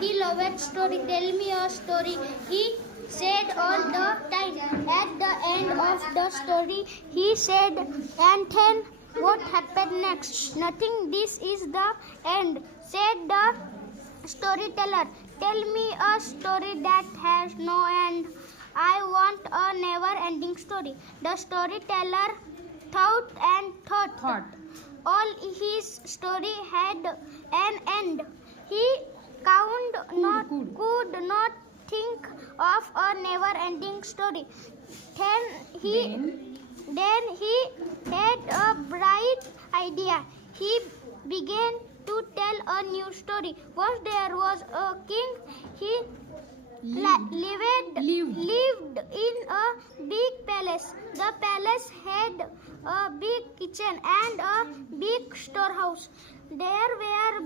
He loved story. Tell me a story. He said all the time. At the end of the story, he said, and then what happened next? Nothing. This is the end, said the storyteller. Tell me a story that has no end. I want a never ending story. The storyteller thought and thought. All his story had an end. He could not think of a never ending story. Then he had a bright idea. He began to tell a new story. Once there was a king. He lived in a big palace. The palace had a big kitchen and a big storehouse. There were